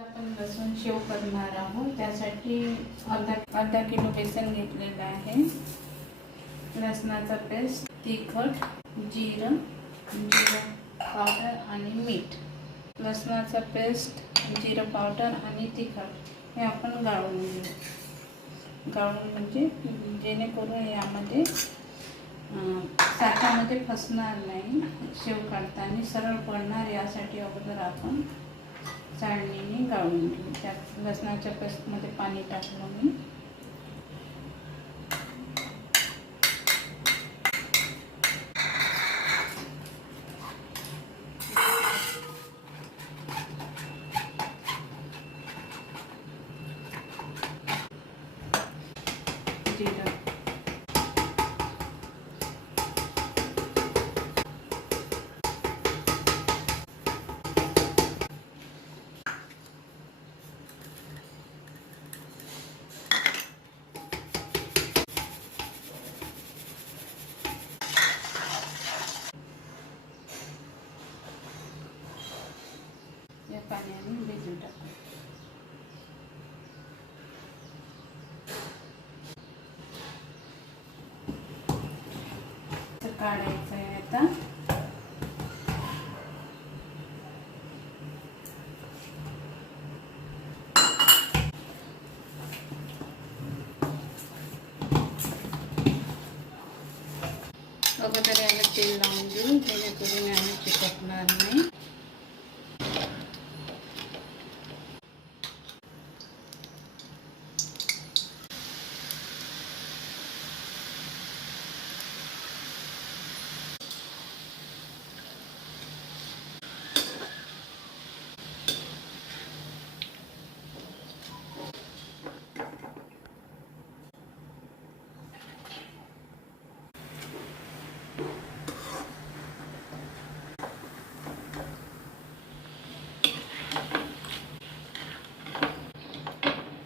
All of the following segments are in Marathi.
आपण लसूण शेव करणार आहोत. त्यासाठी अर्धा किलो बेसन घेतलेलं आहे. लसणाचा पेस्ट, तिखट, जिरं पावडर आणि मीठ. लसणाचा पेस्ट, जिरं पावडर आणि तिखट हे आपण गाळून घेऊ. गाळून म्हणजे जेणेकरून यामध्ये साच्यामध्ये फसणार नाही, शेव काढताना सरळ पडणार यासाठी अगोदर आपण चाळणीने गाळून घेऊ. त्यात लसणाच्या पेस्टमध्ये पाणी टाकलं मी. जिरं, या पाण्याने भिजून टाकू. काढायचं आहे आता. अगोदर याला तेल लावून देऊ जेणेकरून याला चिकटणार नाही.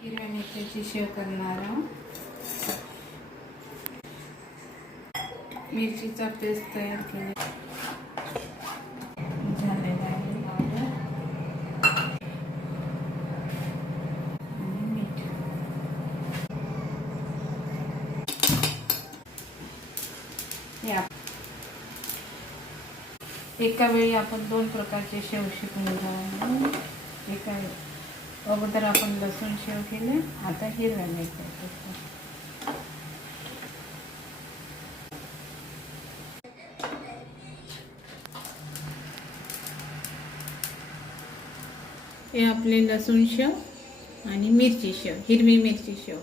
हिरव्या मिरच्याची शेव करणार आहोत. मिरचीचा पेस्ट तयार केला झालेला आहे. पावडर आणि मीठ. एका वेळी आपण दोन प्रकारचे शेव शिकून घेऊ. अगोदर आपण लसूण शेव केले, आता हिरव्या मिरच्या. हे आपले लसूण शेव आणि मिरची शेव, हिरवी मिरची शेव.